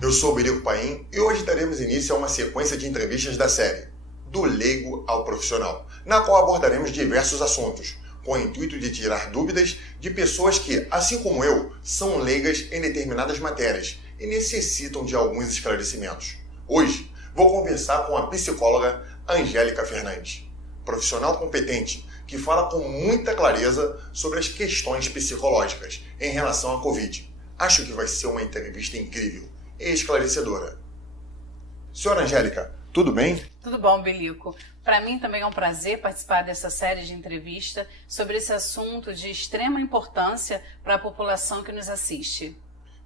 Eu sou o Berico Paim e hoje daremos início a uma sequência de entrevistas da série Do Leigo ao Profissional, na qual abordaremos diversos assuntos, com o intuito de tirar dúvidas de pessoas que, assim como eu, são leigas em determinadas matérias e necessitam de alguns esclarecimentos. Hoje, vou conversar com a psicóloga Angélica Fernandes, profissional competente que fala com muita clareza sobre as questões psicológicas em relação à Covid. Acho que vai ser uma entrevista incrível e esclarecedora. Senhora Angélica, tudo bem? Tudo bom, Belico. Para mim também é um prazer participar dessa série de entrevista sobre esse assunto de extrema importância para a população que nos assiste.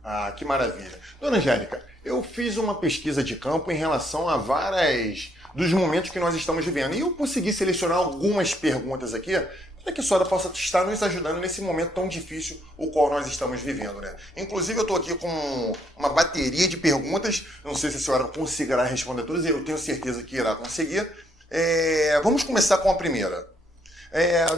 Ah, que maravilha. Dona Angélica, eu fiz uma pesquisa de campo em relação a vários dos momentos que nós estamos vivendo e eu consegui selecionar algumas perguntas aqui para que a senhora possa estar nos ajudando nesse momento tão difícil o qual nós estamos vivendo, né? Inclusive eu estou aqui com uma bateria de perguntas, não sei se a senhora conseguirá responder todas, eu tenho certeza que irá conseguir. Vamos começar com a primeira.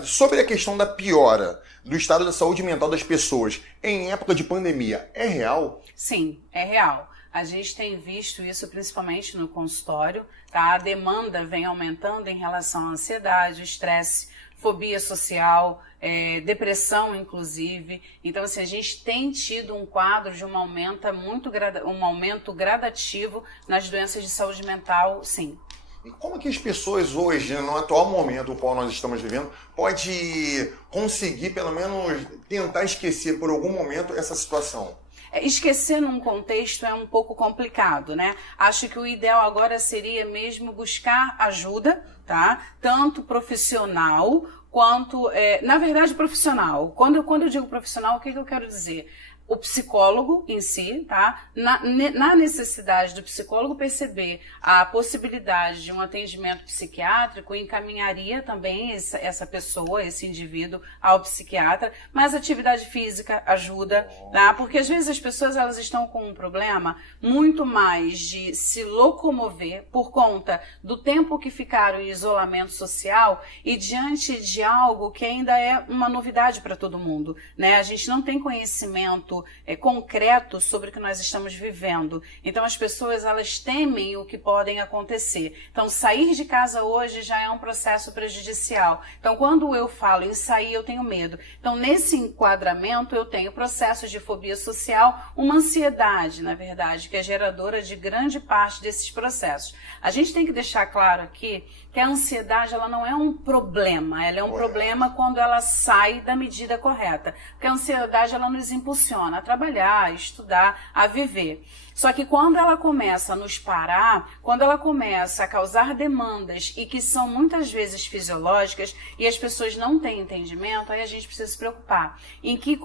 Sobre a questão da piora do estado da saúde mental das pessoas em época de pandemia, é real? Sim, é real. A gente tem visto isso principalmente no consultório, tá? A demanda vem aumentando em relação à ansiedade, estresse, fobia social, depressão inclusive. Então, assim, a gente tem tido um quadro de um aumento gradativo nas doenças de saúde mental, sim. E como que as pessoas hoje, no atual momento no qual nós estamos vivendo, pode conseguir, pelo menos, tentar esquecer por algum momento essa situação? Esquecer num contexto é um pouco complicado, né? Acho que o ideal agora seria mesmo buscar ajuda, tá? Tanto profissional quanto, na verdade, profissional. Quando eu digo profissional, o que eu quero dizer? O psicólogo em si, tá? Na necessidade do psicólogo perceber a possibilidade de um atendimento psiquiátrico, encaminharia também essa pessoa, esse indivíduo ao psiquiatra, mas a atividade física ajuda, tá? Porque às vezes as pessoas elas estão com um problema muito mais de se locomover por conta do tempo que ficaram em isolamento social e diante de algo que ainda é uma novidade para todo mundo, né? A gente não tem conhecimento concreto sobre o que nós estamos vivendo. Então as pessoas elas temem o que podem acontecer. Então sair de casa hoje já é um processo prejudicial. Então quando eu falo em sair eu tenho medo. Então nesse enquadramento eu tenho processos de fobia social, uma ansiedade na verdade que é geradora de grande parte desses processos. A gente tem que deixar claro aqui que a ansiedade ela não é um problema, ela é um problema quando ela sai da medida correta. Porque a ansiedade ela nos impulsiona a trabalhar, a estudar, a viver. Só que quando ela começa a nos parar, quando ela começa a causar demandas e que são muitas vezes fisiológicas e as pessoas não têm entendimento, aí a gente precisa se preocupar. Em que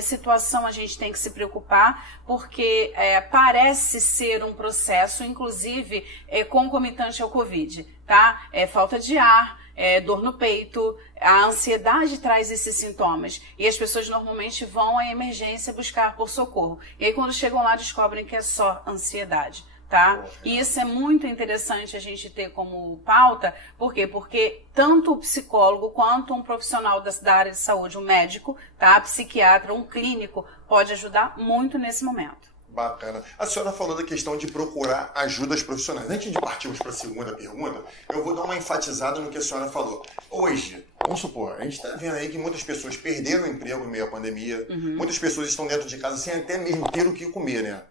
situação a gente tem que se preocupar? Porque parece ser um processo, inclusive, concomitante ao Covid, tá? Falta de ar, dor no peito, a ansiedade traz esses sintomas e as pessoas normalmente vão à emergência buscar por socorro. E aí quando chegam lá descobrem que é só ansiedade, tá? E isso é muito interessante a gente ter como pauta. Por quê? Porque tanto o psicólogo quanto um profissional da área de saúde, um médico, tá? Psiquiatra, um clínico, pode ajudar muito nesse momento. Bacana. A senhora falou da questão de procurar ajudas profissionais. Antes de partirmos para a segunda pergunta, eu vou dar uma enfatizada no que a senhora falou. Hoje, vamos supor, a gente está vendo aí que muitas pessoas perderam o emprego em meio à pandemia, muitas pessoas estão dentro de casa sem até mesmo ter o que comer, né?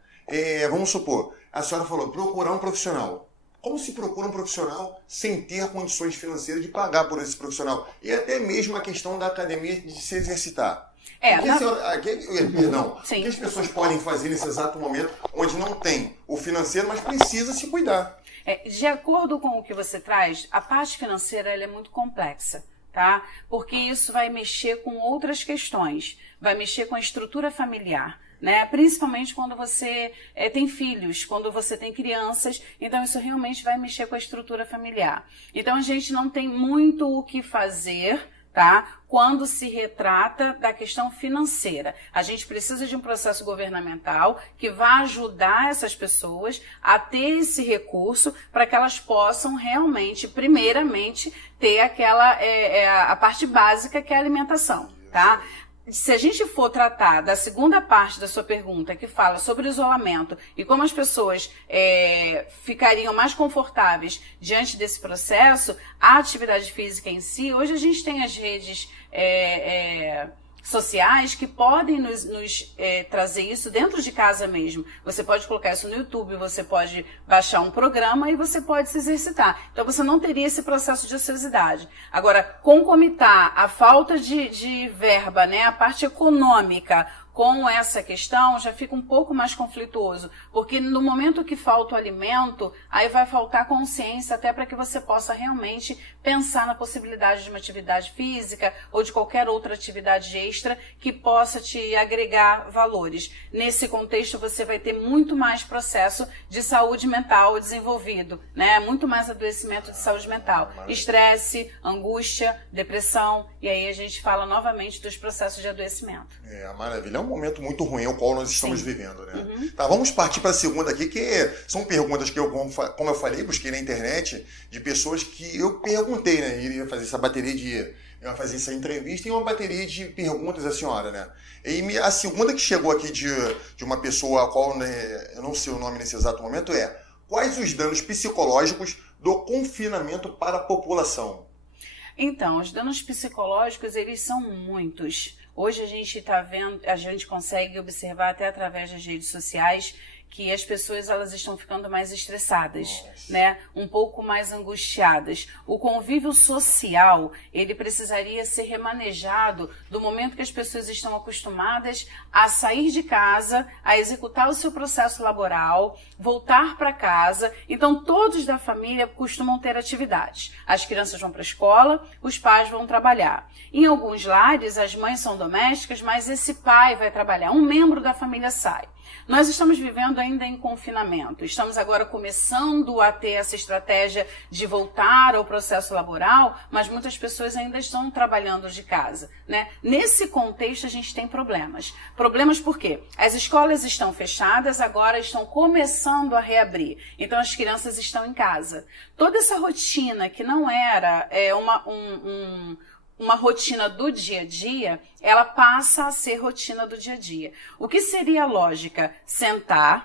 Vamos supor, a senhora falou, procurar um profissional. Como se procura um profissional sem ter condições financeiras de pagar por esse profissional? E até mesmo a questão da academia de se exercitar. O que as pessoas podem fazer nesse exato momento onde não tem o financeiro, mas precisa se cuidar? De acordo com o que você traz, a parte financeira ela é muito complexa, tá? Porque isso vai mexer com outras questões, vai mexer com a estrutura familiar, né? Principalmente quando você tem filhos, quando você tem crianças, então isso realmente vai mexer com a estrutura familiar. Então a gente não tem muito o que fazer, tá? Quando se retrata da questão financeira. A gente precisa de um processo governamental que vá ajudar essas pessoas a ter esse recurso para que elas possam realmente, primeiramente, ter aquela, a parte básica que é a alimentação, tá? Se a gente for tratar da segunda parte da sua pergunta, que fala sobre o isolamento e como as pessoas ficariam mais confortáveis diante desse processo, a atividade física em si, hoje a gente tem as redes sociais que podem nos trazer isso dentro de casa mesmo. Você pode colocar isso no YouTube, você pode baixar um programa e você pode se exercitar. Então você não teria esse processo de ociosidade. Agora, concomitar a falta de verba, né, a parte econômica com essa questão já fica um pouco mais conflituoso, porque no momento que falta o alimento, aí vai faltar consciência até para que você possa realmente pensar na possibilidade de uma atividade física ou de qualquer outra atividade extra que possa te agregar valores. Nesse contexto você vai ter muito mais processo de saúde mental desenvolvido, né? Muito mais adoecimento de saúde mental, estresse, angústia, depressão, e aí a gente fala novamente dos processos de adoecimento. Maravilha. É um momento muito ruim o qual nós estamos vivendo, né? Tá, vamos partir para a segunda aqui, que são perguntas que eu, como eu falei, busquei na internet de pessoas que eu perguntei, né? Iria fazer essa bateria ia fazer essa entrevista e uma bateria de perguntas à senhora, né? E a segunda que chegou aqui de uma pessoa a qual, né, eu não sei o nome nesse exato momento, quais os danos psicológicos do confinamento para a população? Então, os danos psicológicos, eles são muitos. Hoje a gente está vendo, a gente consegue observar até através das redes sociais que as pessoas elas estão ficando mais estressadas, né? Um pouco mais angustiadas. O convívio social, ele precisaria ser remanejado do momento que as pessoas estão acostumadas a sair de casa, a executar o seu processo laboral, voltar para casa. Então, todos da família costumam ter atividades. As crianças vão para a escola, os pais vão trabalhar. Em alguns lares, as mães são domésticas, mas esse pai vai trabalhar. Um membro da família sai. Nós estamos vivendo ainda em confinamento. Estamos agora começando a ter essa estratégia de voltar ao processo laboral, mas muitas pessoas ainda estão trabalhando de casa, né? Nesse contexto, a gente tem problemas. Problemas por quê? As escolas estão fechadas, agora estão começando a reabrir. Então, as crianças estão em casa. Toda essa rotina que não era uma rotina do dia a dia, ela passa a ser rotina do dia a dia. O que seria a lógica?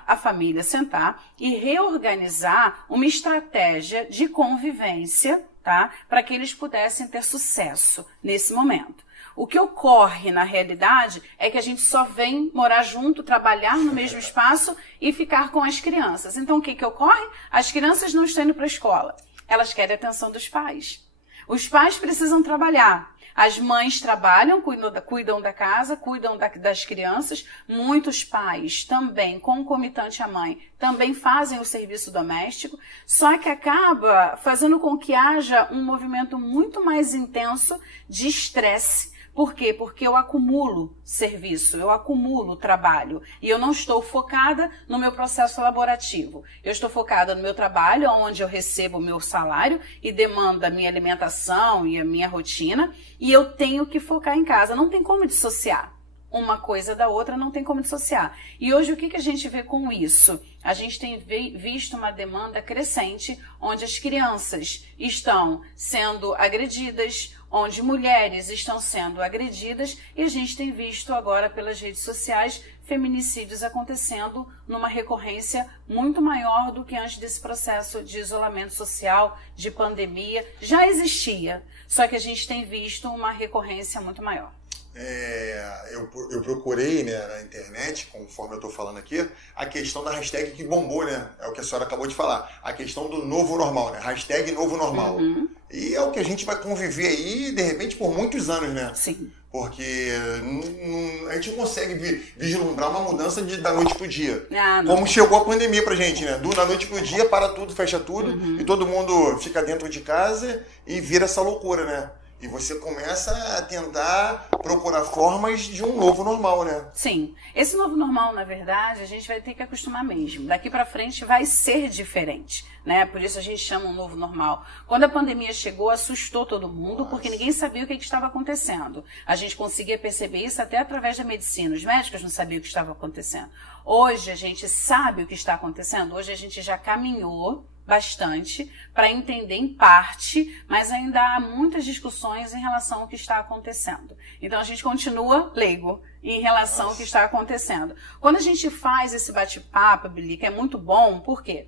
A família sentar e reorganizar uma estratégia de convivência, tá? Para que eles pudessem ter sucesso nesse momento. O que ocorre na realidade é que a gente só vem morar junto, trabalhar no mesmo espaço e ficar com as crianças. Então o que ocorre? As crianças não estão indo para a escola. Elas querem a atenção dos pais. Os pais precisam trabalhar. As mães trabalham, cuidam da casa, cuidam das crianças. Muitos pais também, concomitante à mãe, também fazem o serviço doméstico. Só que acaba fazendo com que haja um movimento muito mais intenso de estresse. Por quê? Porque eu acumulo serviço, eu acumulo trabalho e eu não estou focada no meu processo laborativo. Eu estou focada no meu trabalho, onde eu recebo o meu salário e demanda a minha alimentação e a minha rotina, e eu tenho que focar em casa. Não tem como dissociar uma coisa da outra, não tem como dissociar. E hoje o que a gente vê com isso? A gente tem visto uma demanda crescente onde as crianças estão sendo agredidas, onde mulheres estão sendo agredidas, e a gente tem visto agora pelas redes sociais feminicídios acontecendo numa recorrência muito maior do que antes desse processo de isolamento social, de pandemia. Já existia, só que a gente tem visto uma recorrência muito maior. Eu procurei, né, na internet, conforme eu estou falando aqui, a questão da hashtag que bombou, né? É o que a senhora acabou de falar. A questão do novo normal, né? Hashtag novo normal. E é o que a gente vai conviver aí, de repente, por muitos anos, né? Sim. Porque a gente não consegue vislumbrar uma mudança da noite pro dia. Não. Como chegou a pandemia pra gente, né? Da noite pro dia, para tudo, fecha tudo, e todo mundo fica dentro de casa e vira essa loucura, né? E você começa a tentar procurar formas de um novo normal, né? Sim. Esse novo normal, na verdade, a gente vai ter que acostumar mesmo. Daqui para frente vai ser diferente, né? Por isso a gente chama um novo normal. Quando a pandemia chegou, assustou todo mundo, porque ninguém sabia o que estava acontecendo. A gente conseguia perceber isso até através da medicina. Os médicos não sabiam o que estava acontecendo. Hoje a gente sabe o que está acontecendo. Hoje a gente já caminhou bastante para entender em parte, mas ainda há muitas discussões em relação ao que está acontecendo. Então a gente continua leigo em relação ao que está acontecendo. Quando a gente faz esse bate-papo, Bilica, é muito bom, por quê?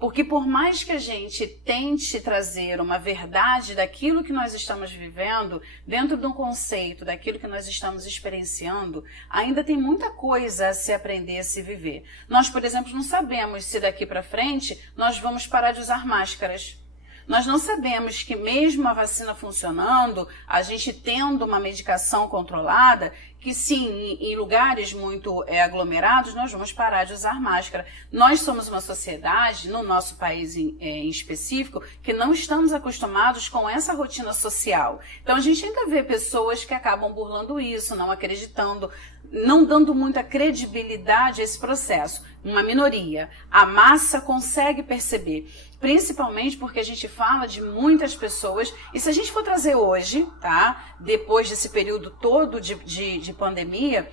Porque por mais que a gente tente trazer uma verdade daquilo que nós estamos vivendo, dentro de um conceito daquilo que nós estamos experienciando, ainda tem muita coisa a se aprender, a se viver. Nós, por exemplo, não sabemos se daqui para frente nós vamos parar de usar máscaras. Nós não sabemos que mesmo a vacina funcionando, a gente tendo uma medicação controlada, que sim, em lugares muito aglomerados, nós vamos parar de usar máscara. Nós somos uma sociedade, no nosso país em específico, que não estamos acostumados com essa rotina social. Então a gente ainda vê pessoas que acabam burlando isso, não acreditando, não dando muita credibilidade a esse processo. Uma minoria. A massa consegue perceber. Principalmente porque a gente fala de muitas pessoas, e se a gente for trazer hoje, tá? Depois desse período todo de pandemia,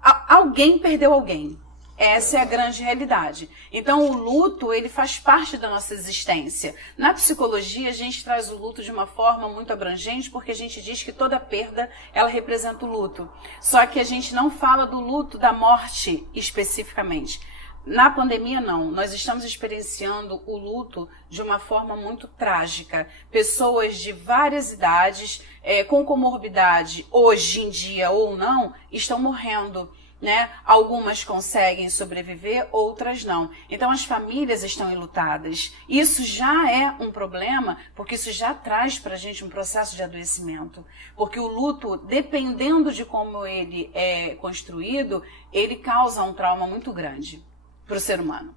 alguém perdeu alguém. Essa é a grande realidade. Então o luto, ele faz parte da nossa existência. Na psicologia, a gente traz o luto de uma forma muito abrangente, porque a gente diz que toda perda, ela representa o luto. Só que a gente não fala do luto da morte especificamente. Na pandemia, não. Nós estamos experienciando o luto de uma forma muito trágica. Pessoas de várias idades, com comorbidade, hoje em dia ou não, estão morrendo, né? Algumas conseguem sobreviver, outras não. Então, as famílias estão enlutadas. Isso já é um problema, porque isso já traz para a gente um processo de adoecimento. Porque o luto, dependendo de como ele é construído, ele causa um trauma muito grande para o ser humano.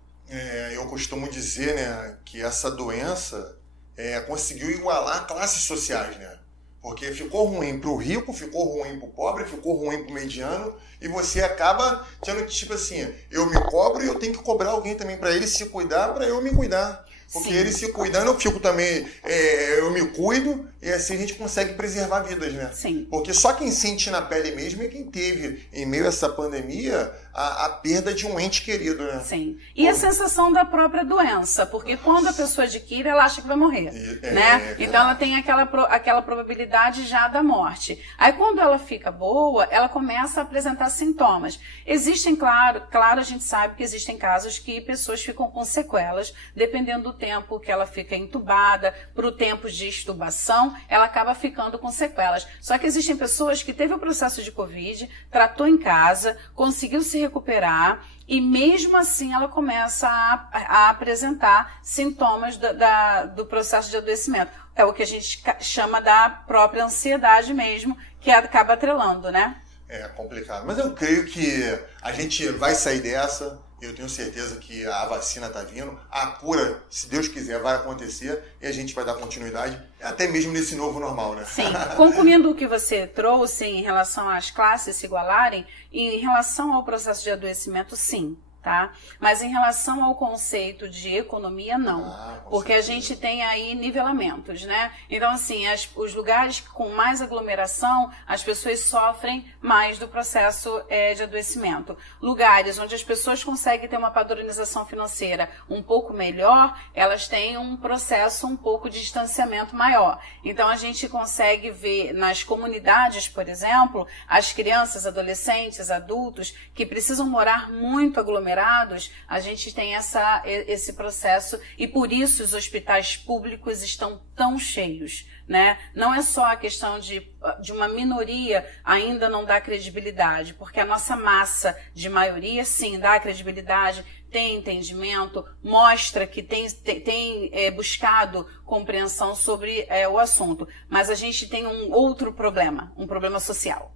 Eu costumo dizer, né, que essa doença conseguiu igualar classes sociais, né? Porque ficou ruim para o rico, ficou ruim para o pobre, ficou ruim para o mediano, e você acaba tendo tipo assim, eu me cobro e eu tenho que cobrar alguém também para ele se cuidar, para eu me cuidar. Porque ele se cuidando, eu fico também, eu me cuido, e assim a gente consegue preservar vidas, né? Sim. Porque só quem sente na pele mesmo é quem teve, em meio a essa pandemia, a perda de um ente querido, né? Sim. E a sensação da própria doença, porque quando a pessoa adquire, ela acha que vai morrer, né? Então ela tem aquela probabilidade já da morte. Aí quando ela fica boa, ela começa a apresentar sintomas. Existem, claro, a gente sabe que existem casos que pessoas ficam com sequelas, dependendo do tempo que ela fica entubada, para o tempo de extubação, ela acaba ficando com sequelas. Só que existem pessoas que teve o processo de Covid, tratou em casa, conseguiu se recuperar e mesmo assim ela começa a apresentar sintomas do processo de adoecimento. É o que a gente chama da própria ansiedade mesmo, que acaba atrelando, né? É complicado. Mas eu creio que a gente vai sair dessa. Eu tenho certeza que a vacina está vindo, a cura, se Deus quiser, vai acontecer e a gente vai dar continuidade, até mesmo nesse novo normal, né? Sim. Concluindo o que você trouxe em relação às classes se igualarem, em relação ao processo de adoecimento, sim. tá? Mas em relação ao conceito de economia, não. Porque a gente tem aí nivelamentos, né? Então, assim, os lugares com mais aglomeração, as pessoas sofrem mais do processo de adoecimento. Lugares onde as pessoas conseguem ter uma padronização financeira um pouco melhor, elas têm um processo um pouco de distanciamento maior. Então, a gente consegue ver nas comunidades, por exemplo, as crianças, adolescentes, adultos, que precisam morar muito aglomerados, a gente tem esse processo e por isso os hospitais públicos estão tão cheios, né? Não é só a questão de uma minoria ainda não dá credibilidade, porque a nossa massa de maioria sim dá credibilidade, tem entendimento, mostra que tem buscado compreensão sobre o assunto, mas a gente tem um outro problema, um problema social.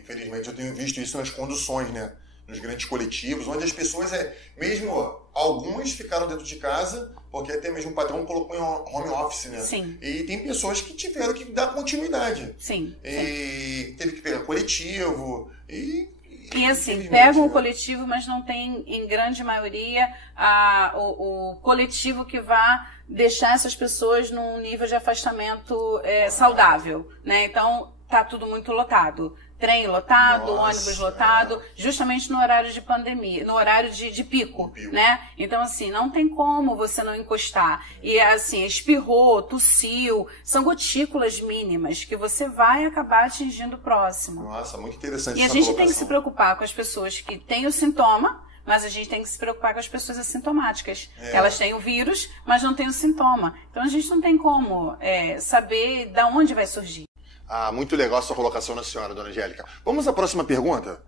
Infelizmente eu tenho visto isso nas conduções, né? Nos grandes coletivos, onde as pessoas, mesmo algumas ficaram dentro de casa, porque até mesmo o patrão colocou em home office, né? Sim. E tem pessoas que tiveram que dar continuidade. Sim. E teve que pegar coletivo e assim, pegam o coletivo, mas não tem, em grande maioria, o coletivo que vá deixar essas pessoas num nível de afastamento saudável, né? Então, tá tudo muito lotado. Trem lotado, ônibus lotado, justamente no horário de pandemia, no horário de pico, né? Então, assim, não tem como você não encostar. E, assim, espirrou, tossiu, são gotículas mínimas que você vai acabar atingindo o próximo. Nossa, muito interessante. E a gente tem que se preocupar com as pessoas que têm o sintoma, mas a gente tem que se preocupar com as pessoas assintomáticas. Elas têm o vírus, mas não têm o sintoma. Então, a gente não tem como saber de onde vai surgir. Muito legal a sua colocação na senhora, dona Angélica. Vamos à próxima pergunta?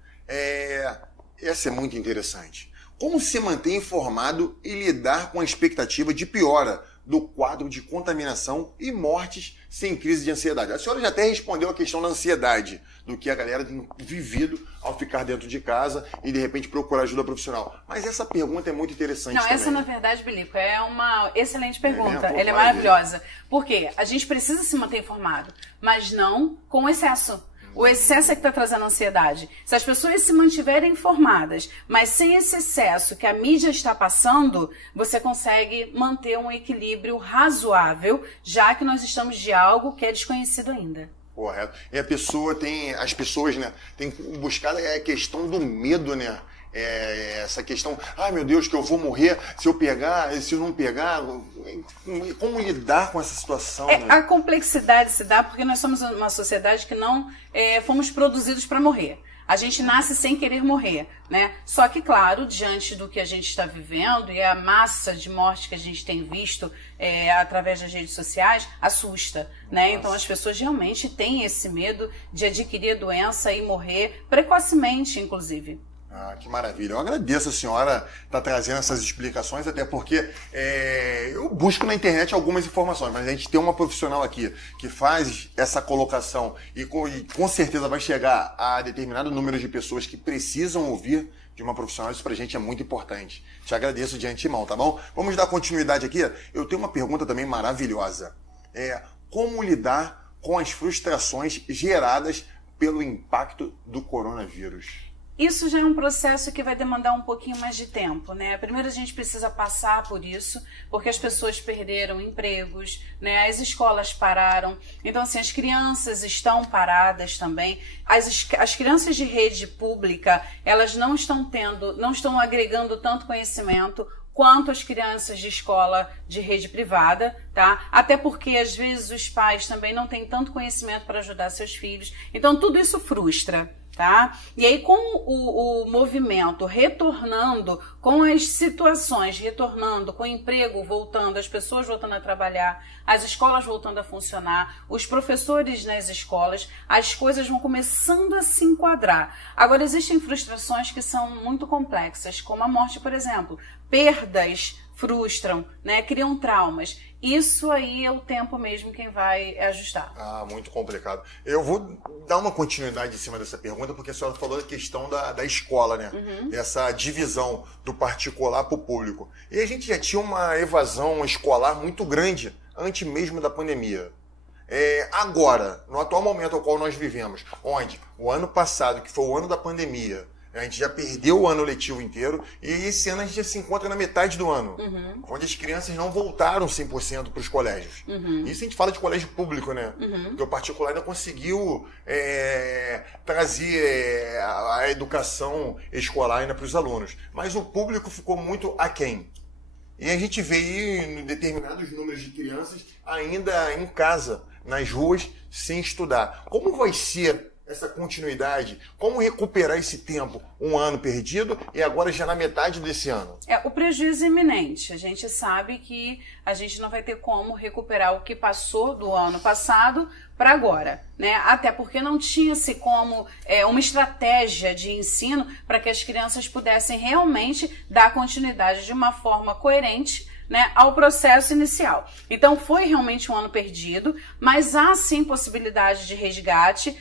Essa é muito interessante. Como se manter informado e lidar com a expectativa de piora do quadro de contaminação e mortes sem crise de ansiedade? A senhora já até respondeu a questão da ansiedade, do que a galera tem vivido ao ficar dentro de casa e de repente procurar ajuda profissional. Mas essa pergunta é muito interessante também. Essa na verdade, Bilico, é uma excelente pergunta. Ela é maravilhosa. Por quê? A gente precisa se manter informado, mas não com excesso. O excesso é que está trazendo ansiedade. Se as pessoas se mantiverem informadas, mas sem esse excesso que a mídia está passando, você consegue manter um equilíbrio razoável, já que nós estamos de algo que é desconhecido ainda. Correto. E as pessoas, né, têm buscado a questão do medo, né? Essa questão, meu Deus, que eu vou morrer se eu pegar, se eu não pegar, como lidar com essa situação? Né? A complexidade se dá porque nós somos uma sociedade que não fomos produzidos para morrer. A gente nasce sem querer morrer, né? Só que, claro, diante do que a gente está vivendo e a massa de morte que a gente tem visto através das redes sociais, assusta, né? Então as pessoas realmente têm esse medo de adquirir a doença e morrer precocemente, inclusive. Que maravilha. Eu agradeço a senhora estar trazendo essas explicações, até porque eu busco na internet algumas informações, mas a gente tem uma profissional aqui que faz essa colocação e com certeza vai chegar a determinado número de pessoas que precisam ouvir de uma profissional. Isso pra gente é muito importante. Te agradeço de antemão, tá bom? Vamos dar continuidade aqui. Eu tenho uma pergunta também maravilhosa. Como lidar com as frustrações geradas pelo impacto do coronavírus? Isso já é um processo que vai demandar um pouquinho mais de tempo, né? Primeiro a gente precisa passar por isso, porque as pessoas perderam empregos, né? As escolas pararam. Então, assim, as crianças estão paradas também. As crianças de rede pública, elas não estão agregando tanto conhecimento quanto as crianças de escola de rede privada, tá? Até porque, às vezes, os pais também não têm tanto conhecimento para ajudar seus filhos. Então, tudo isso frustra. Tá? E aí, com o movimento retornando, com as situações retornando, com o emprego voltando, as pessoas voltando a trabalhar, as escolas voltando a funcionar, os professores nas escolas, as coisas vão começando a se enquadrar. Agora, existem frustrações que são muito complexas, como a morte, por exemplo. Perdas frustram, né? Criam traumas. Isso aí é o tempo mesmo quem vai ajustar. Muito complicado. Eu vou dar uma continuidade em cima dessa pergunta, porque a senhora falou da questão da escola, né? Essa divisão do particular para o público. E a gente já tinha uma evasão escolar muito grande antes mesmo da pandemia. Agora, no atual momento ao qual nós vivemos, onde o ano passado, que foi o ano da pandemia, A gente já perdeu o ano letivo inteiro e esse ano a gente já se encontra na metade do ano, onde as crianças não voltaram 100% para os colégios. Isso a gente fala de colégio público, né? Porque o particular ainda conseguiu trazer a educação escolar ainda para os alunos. Mas o público ficou muito aquém. E a gente vê aí determinados números de crianças ainda em casa, nas ruas, sem estudar. Como vai ser essa continuidade? Como recuperar esse tempo? Um ano perdido e agora já na metade desse ano. O prejuízo é iminente. A gente sabe que a gente não vai ter como recuperar o que passou do ano passado para agora, né? Até porque não tinha-se como uma estratégia de ensino para que as crianças pudessem realmente dar continuidade de uma forma coerente, né, ao processo inicial. Então foi realmente um ano perdido, mas há sim possibilidade de resgate,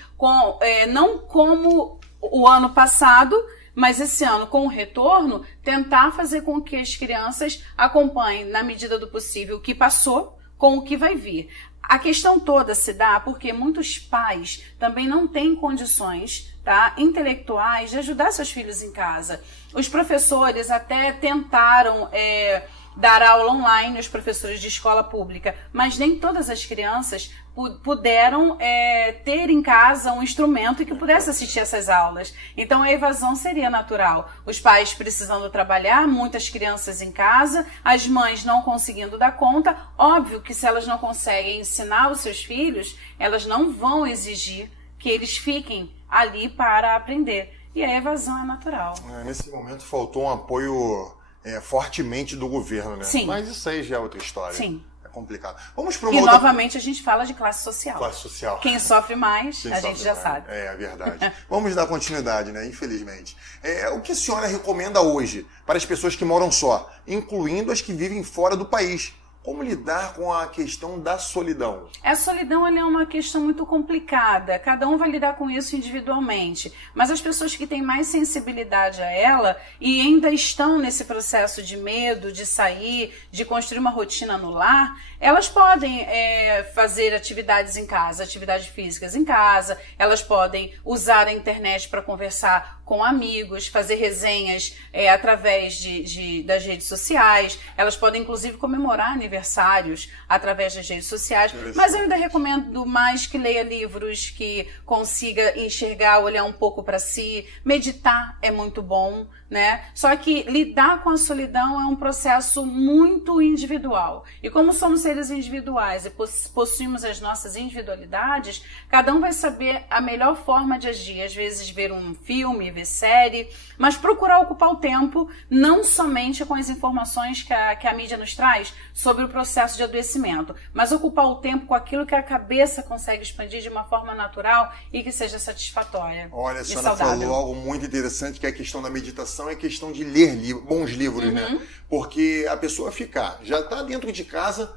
não como o ano passado, mas esse ano, com o retorno, tentar fazer com que as crianças acompanhem, na medida do possível, o que passou com o que vai vir. A questão toda se dá porque muitos pais também não têm condições, tá, intelectuais de ajudar seus filhos em casa. Os professores até tentaram dar aula online, os professores de escola pública, mas nem todas as crianças puderam ter em casa um instrumento que pudesse assistir essas aulas. Então a evasão seria natural. Os pais precisando trabalhar, muitas crianças em casa, as mães não conseguindo dar conta. Óbvio que se elas não conseguem ensinar os seus filhos, elas não vão exigir que eles fiquem ali para aprender. E a evasão é natural. Nesse momento faltou um apoio fortemente do governo, né? Sim. Mas isso aí já é outra história. Sim. É complicado. Vamos para uma novamente a gente fala de classe social. Classe social. Quem sofre mais, a gente já sabe. É verdade. Vamos dar continuidade, né? Infelizmente. O que a senhora recomenda hoje para as pessoas que moram só, incluindo as que vivem fora do país? Como lidar com a questão da solidão? A solidão é uma questão muito complicada. Cada um vai lidar com isso individualmente. Mas as pessoas que têm mais sensibilidade a ela e ainda estão nesse processo de medo, de sair, de construir uma rotina no lar, elas podem fazer atividades em casa, atividades físicas em casa. Elas podem usar a internet para conversar com amigos, fazer resenhas através das redes sociais. Elas podem, inclusive, comemorar aniversários através das redes sociais. Mas eu ainda recomendo mais que leia livros, que consiga enxergar, olhar um pouco para si. Meditar é muito bom, né? Só que lidar com a solidão é um processo muito individual. E como somos seres individuais e possuímos as nossas individualidades, cada um vai saber a melhor forma de agir. Às vezes ver um filme, ver série, mas procurar ocupar o tempo não somente com as informações que a mídia nos traz sobre o processo de adoecimento, mas ocupar o tempo com aquilo que a cabeça consegue expandir de uma forma natural e que seja satisfatória. Olha, a senhora falou algo muito interessante, que é a questão da meditação, é a questão de ler bons livros, né? Porque a pessoa já está dentro de casa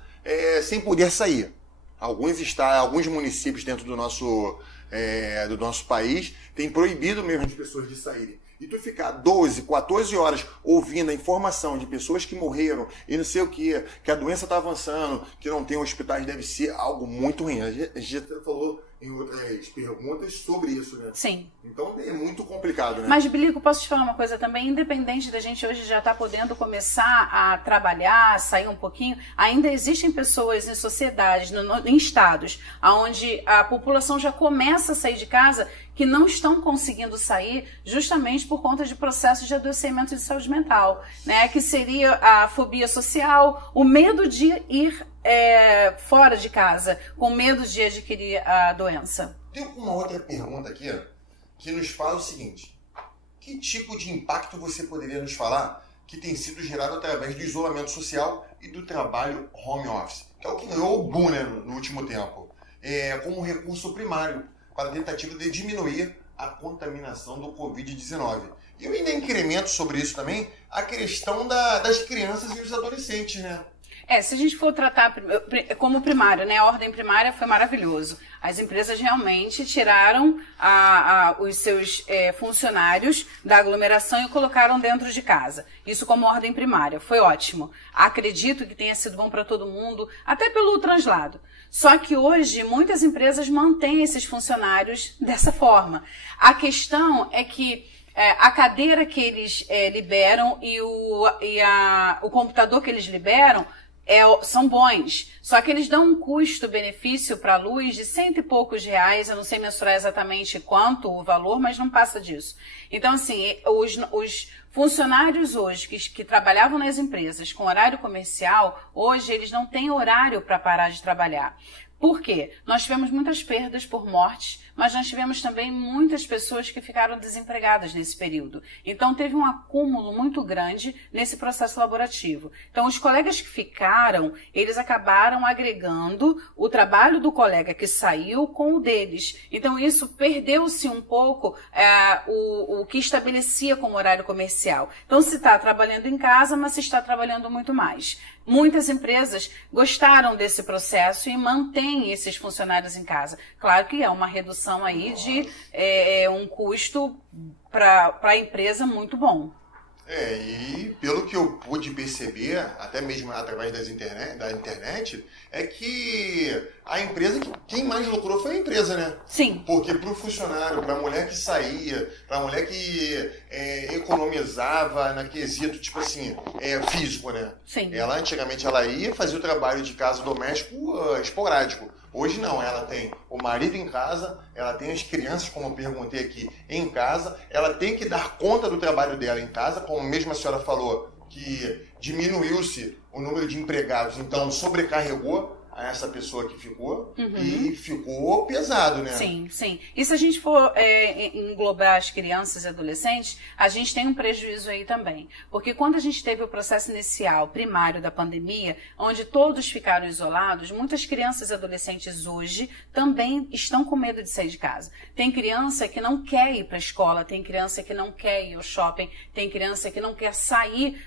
sem poder sair. Alguns municípios dentro do nosso país têm proibido mesmo as pessoas de saírem. E tu ficar 12, 14 horas ouvindo a informação de pessoas que morreram e não sei o que a doença está avançando, que não tem hospitais, deve ser algo muito ruim. A gente já falou em outras perguntas sobre isso, né? Sim. Então é muito complicado, né? Mas, Bilico, posso te falar uma coisa também? Independente da gente hoje já estar podendo começar a trabalhar, sair um pouquinho, ainda existem pessoas em sociedades, em estados, onde a população já começa a sair de casa, que não estão conseguindo sair justamente por conta de processos de adoecimento de saúde mental, né? Que seria a fobia social, o medo de ir fora de casa, com medo de adquirir a doença. Tem uma outra pergunta aqui que nos fala o seguinte: que tipo de impacto você poderia nos falar que tem sido gerado através do isolamento social e do trabalho home office, que é o que ganhou o boom, né, no último tempo, como recurso primário para a tentativa de diminuir a contaminação do Covid-19. E eu ainda incremento sobre isso também a questão das crianças e dos adolescentes, né? Se a gente for tratar como primário, né, a ordem primária foi maravilhoso. As empresas realmente tiraram os seus funcionários da aglomeração e colocaram dentro de casa. Isso como ordem primária, foi ótimo. Acredito que tenha sido bom para todo mundo, até pelo translado. Só que hoje muitas empresas mantêm esses funcionários dessa forma. A questão é que a cadeira que eles liberam e o computador que eles liberam são bons, só que eles dão um custo-benefício para a luz de R$100 e poucos, eu não sei mensurar exatamente quanto o valor, mas não passa disso. Então, assim, os funcionários hoje que trabalhavam nas empresas com horário comercial, hoje eles não têm horário para parar de trabalhar. Por quê? Nós tivemos muitas perdas por mortes, mas nós tivemos também muitas pessoas que ficaram desempregadas nesse período. Então, teve um acúmulo muito grande nesse processo laborativo. Então, os colegas que ficaram, eles acabaram agregando o trabalho do colega que saiu com o deles. Então, isso perdeu-se um pouco o que estabelecia como horário comercial. Então, se está trabalhando em casa, mas se está trabalhando muito mais. Muitas empresas gostaram desse processo e mantêm esses funcionários em casa. Claro que é uma redução aí de um custo para a empresa muito bom. E pelo que eu pude perceber, até mesmo através da internet, é que a empresa, quem mais lucrou foi a empresa, né? Sim. Porque para o funcionário, para a mulher que saía, para a mulher que economizava na quesito, tipo assim, físico, né? Sim. Antigamente ela ia fazer o trabalho de casa doméstico esporádico. Hoje não, ela tem o marido em casa, ela tem as crianças, como eu perguntei aqui, em casa, ela tem que dar conta do trabalho dela em casa, como mesmo a senhora falou, que diminuiu-se o número de empregados, então sobrecarregou a essa pessoa que ficou e ficou pesado, né? Sim, sim. E se a gente for englobar as crianças e adolescentes, a gente tem um prejuízo aí também. Porque quando a gente teve o processo inicial, primário da pandemia, onde todos ficaram isolados, muitas crianças e adolescentes hoje também estão com medo de sair de casa. Tem criança que não quer ir para a escola, tem criança que não quer ir ao shopping, tem criança que não quer sair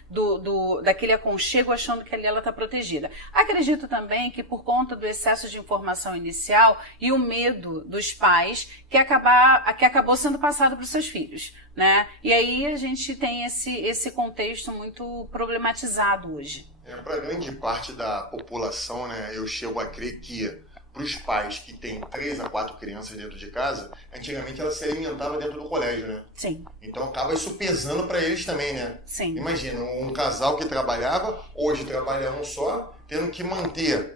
daquele aconchego achando que ali ela está protegida. Acredito também que por conta do excesso de informação inicial e o medo dos pais que acabou sendo passado para os seus filhos, né? E aí a gente tem esse contexto muito problematizado hoje. Para grande parte da população, né, eu chego a crer que para os pais que têm 3 a 4 crianças dentro de casa, antigamente ela se alimentava dentro do colégio, né? Sim. Então acaba isso pesando para eles também, né? Sim. Imagina, um casal que trabalhava, hoje trabalha um só, tendo que manter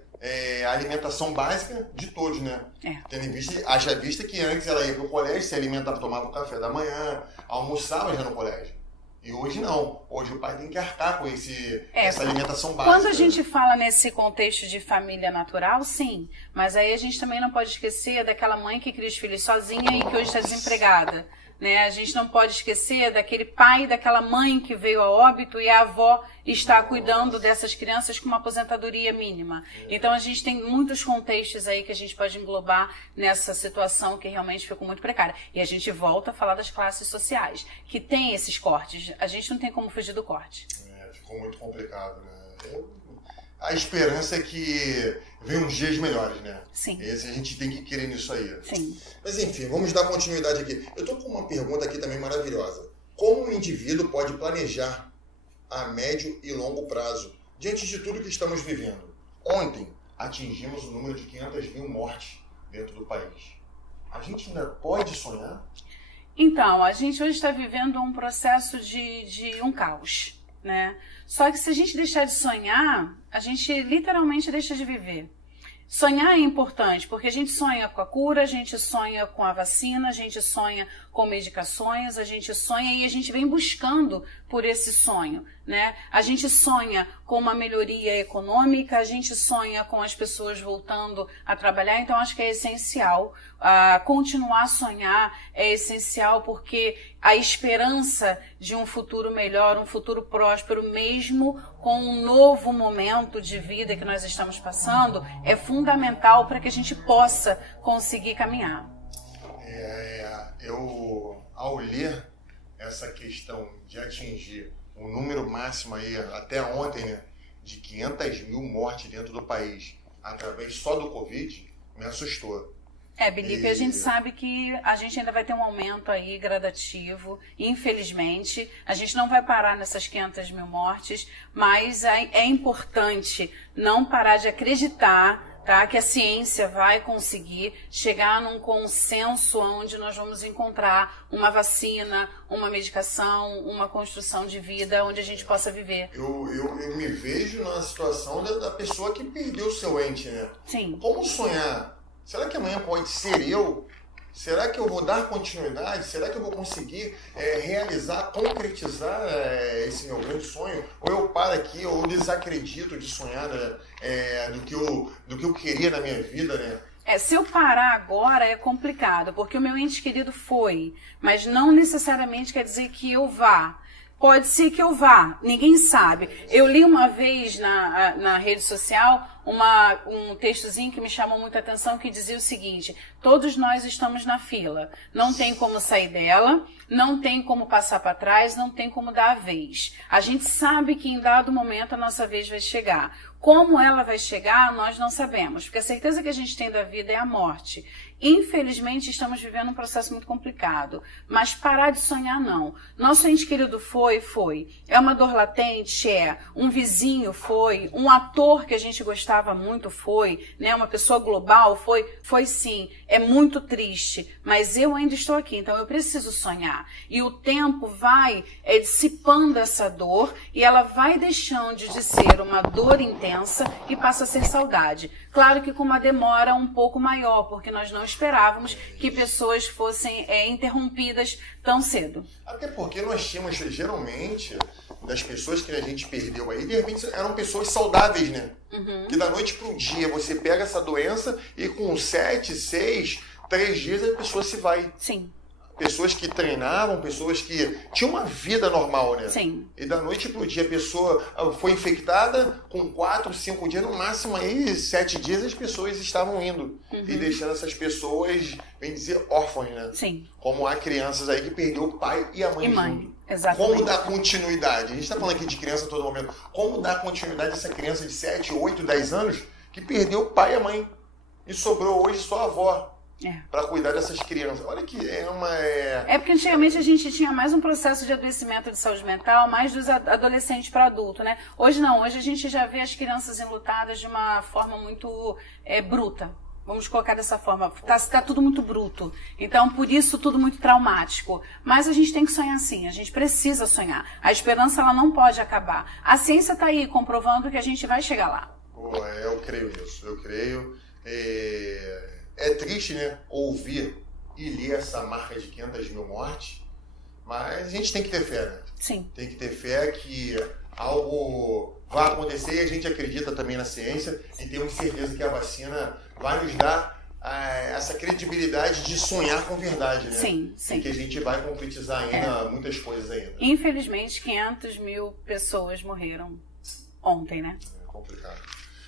a alimentação básica de todos, né? Haja vista que antes ela ia para o colégio, se alimentava, tomava o café da manhã, almoçava já no colégio. E hoje não. Hoje o pai tem que arcar com essa alimentação básica. Quando a gente fala nesse contexto de família natural, sim. Mas aí a gente também não pode esquecer daquela mãe que cria os filhos sozinha e que hoje está desempregada. Né? A gente não pode esquecer daquele pai, daquela mãe que veio a óbito e a avó está cuidando dessas crianças com uma aposentadoria mínima. Então a gente tem muitos contextos aí que a gente pode englobar nessa situação que realmente ficou muito precária. E a gente volta a falar das classes sociais, que tem esses cortes. A gente não tem como fugir do corte. Ficou muito complicado, né? A esperança é que venham dias melhores, né? Sim. A gente tem que querer nisso aí. Sim. Mas enfim, vamos dar continuidade aqui. Eu estou com uma pergunta aqui também maravilhosa. Como um indivíduo pode planejar a médio e longo prazo diante de tudo que estamos vivendo? Ontem atingimos o número de 500 mil mortes dentro do país. A gente ainda pode sonhar? Então, a gente hoje está vivendo um processo de um caos. Né? Só que se a gente deixar de sonhar, a gente literalmente deixa de viver. Sonhar é importante, porque a gente sonha com a cura, a gente sonha com a vacina, a gente sonha com medicações, a gente sonha e a gente vem buscando por esse sonho, né? A gente sonha com uma melhoria econômica, a gente sonha com as pessoas voltando a trabalhar, então acho que é essencial continuar a sonhar, é essencial porque a esperança de um futuro melhor, um futuro próspero, mesmo com um novo momento de vida que nós estamos passando, é fundamental para que a gente possa conseguir caminhar. Eu, ao ler essa questão de atingir um número máximo aí, até ontem, né, de 500 mil mortes dentro do país, através só do Covid, me assustou. Bilipe, a gente sabe que a gente ainda vai ter um aumento aí gradativo, infelizmente. A gente não vai parar nessas 500 mil mortes, mas é importante não parar de acreditar, tá? Que a ciência vai conseguir chegar num consenso onde nós vamos encontrar uma vacina, uma medicação, uma construção de vida onde a gente possa viver. Eu me vejo na situação da pessoa que perdeu o seu ente, né? Sim. Como sonhar? Será que amanhã pode ser eu? Será que eu vou dar continuidade? Será que eu vou conseguir realizar, concretizar esse meu grande sonho? Ou eu paro aqui, ou desacredito de sonhar, né, do que eu queria na minha vida, né? Se eu parar agora é complicado, porque o meu ente querido foi, mas não necessariamente quer dizer que eu vá. Pode ser que eu vá, ninguém sabe. Eu li uma vez na rede social um textozinho que me chamou muita atenção, que dizia o seguinte: todos nós estamos na fila, não tem como sair dela, não tem como passar para trás, não tem como dar a vez. A gente sabe que em dado momento a nossa vez vai chegar. Como ela vai chegar, nós não sabemos, porque a certeza que a gente tem da vida é a morte. Infelizmente, estamos vivendo um processo muito complicado, mas parar de sonhar não. Nosso ente querido foi. É uma dor latente? É. Um vizinho foi. Um ator que a gente gostava muito foi. Né? Uma pessoa global foi. Foi sim. É muito triste, mas eu ainda estou aqui, então eu preciso sonhar. E o tempo vai dissipando essa dor e ela vai deixando de ser uma dor intensa e passa a ser saudade. Claro que com uma demora um pouco maior, porque nós não esperávamos que pessoas fossem interrompidas tão cedo. Até porque nós tínhamos, geralmente, das pessoas que a gente perdeu aí, de repente eram pessoas saudáveis, né? Uhum. Que da noite para o dia você pega essa doença e com 7, 6, 3 dias a pessoa se vai. Sim. Pessoas que treinavam, pessoas que tinham uma vida normal, né? Sim. E da noite pro dia a pessoa foi infectada, com 4, 5 dias, no máximo aí 7 dias as pessoas estavam indo. Uhum. E deixando essas pessoas, bem dizer, órfãs, né? Sim. Como há crianças aí que perdeu o pai e a mãe junto. Exatamente. Como dar continuidade? A gente está falando aqui de criança a todo momento. Como dar continuidade a essa criança de 7, 8, 10 anos que perdeu o pai e a mãe e sobrou hoje só a avó? Para cuidar dessas crianças. Olha que é porque antigamente a gente tinha mais um processo de adoecimento de saúde mental, mais dos adolescentes para adulto, né? Hoje não, hoje a gente já vê as crianças enlutadas de uma forma muito bruta. Vamos colocar dessa forma. Tá tudo muito bruto. Então, por isso, tudo muito traumático. Mas a gente tem que sonhar sim. A gente precisa sonhar. A esperança, ela não pode acabar. A ciência está aí comprovando que a gente vai chegar lá. Eu creio nisso. Eu creio. É triste, né, ouvir e ler essa marca de 500 mil mortes, mas a gente tem que ter fé, né? Sim. Tem que ter fé que algo vai acontecer e a gente acredita também na ciência e temos certeza que a vacina vai nos dar essa credibilidade de sonhar com verdade, né? Sim, sim. E que a gente vai concretizar ainda muitas coisas ainda. Infelizmente, 500 mil pessoas morreram ontem, né? É complicado.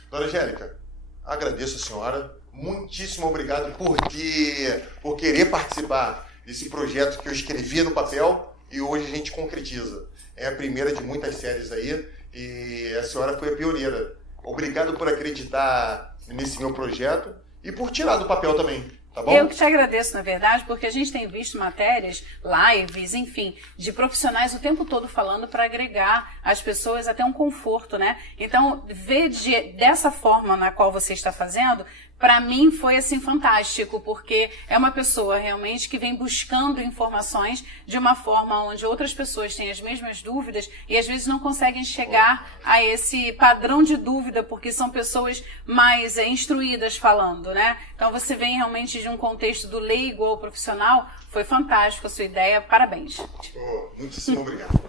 Dona Angélica, agradeço a senhora. Muitíssimo obrigado por querer participar desse projeto que eu escrevi no papel e hoje a gente concretiza. É a primeira de muitas séries aí e a senhora foi a pioneira. Obrigado por acreditar nesse meu projeto e por tirar do papel também. Tá bom? Eu que te agradeço, na verdade, porque a gente tem visto matérias, lives, enfim, de profissionais o tempo todo falando para agregar às pessoas até um conforto, né? Então, ver dessa forma na qual você está fazendo, para mim foi assim fantástico, porque é uma pessoa realmente que vem buscando informações de uma forma onde outras pessoas têm as mesmas dúvidas e às vezes não conseguem chegar a esse padrão de dúvida, porque são pessoas mais instruídas falando, né? Então você vem realmente de um contexto do leigo ao profissional, foi fantástico a sua ideia, parabéns. Muitíssimo obrigado.